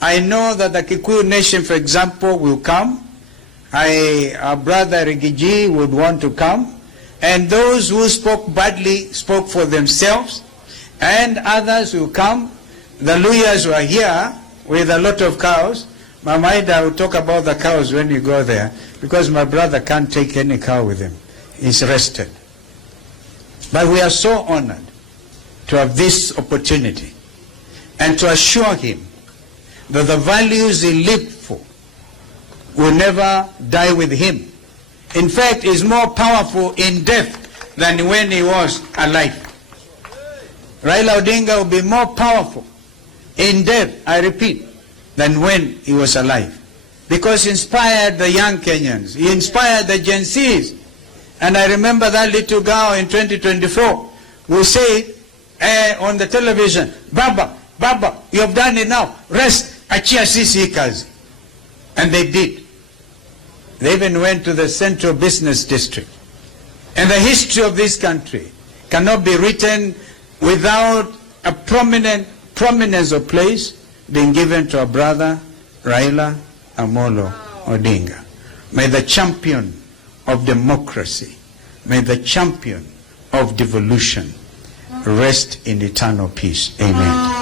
I know that the Kikuyu nation, for example, will come. Our brother Rigiji would want to come. And those who spoke badly spoke for themselves. And others will come. The Luyas were here with a lot of cows. Mamaida will talk about the cows when you go there, because my brother can't take any cow with him. He's rested. But we are so honored to have this opportunity and to assure him that the values he lived for will never die with him. In fact, he's more powerful in death than when he was alive. Raila Odinga will be more powerful in death, I repeat, than when he was alive. Because he inspired the young Kenyans. He inspired the Gen Zs. And I remember that little girl in 2024 who said on the television, Baba, Baba, you have done it now. Rest, achia sisi kazi. And they did. They even went to the Central Business District. And the history of this country cannot be written without a prominence of place being given to our brother Raila Amolo Odinga. May the champion of democracy, may the champion of devolution rest in eternal peace. Amen.